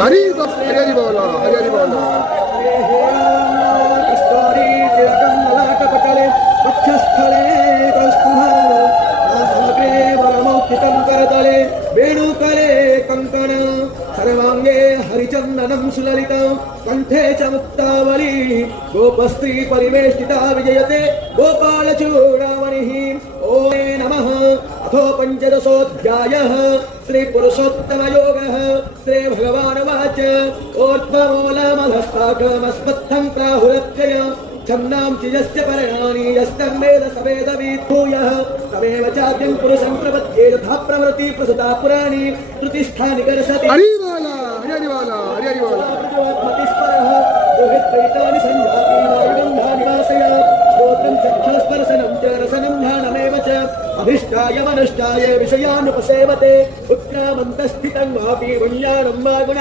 हरी हरी बोला हरी बोला वेणुकले कंकण सर्वांगे हरिचंदनं सुललितं कंठे च मुक्तावली गोपस्त्री परिवेष्टिता विजयते गोपालचूडामणिः ओम नमः अथो पंचदशोऽध्यायः श्री पुरुषोत्तमयोगः श्री भगवानुवाच ओर्ध्वमूलमधस्ताकमस्मत्थं प्राहुरत्यय छन्नां चिजस्य परयानि यस्तं वेद स वेदविद्भूयः तमेव चाद्यं पुरुषं प्रपद्ये तथा प्रवृत्ति प्रसुता पुराणी श्रुतिस्थानि करसति हरी बोला हरी बोला हरी बोला मतिस्परः दोहित्रैतानि संजाति वायुगन्धानि वासया श्रोत्रं चक्षुस्पर्शनं च रसनं ध्यानमेव च अभिष्टाय मनुष्टाय विषयानुपसेवते उत्क्रामन्तस्थितं वापि पुण्यानं वा गुण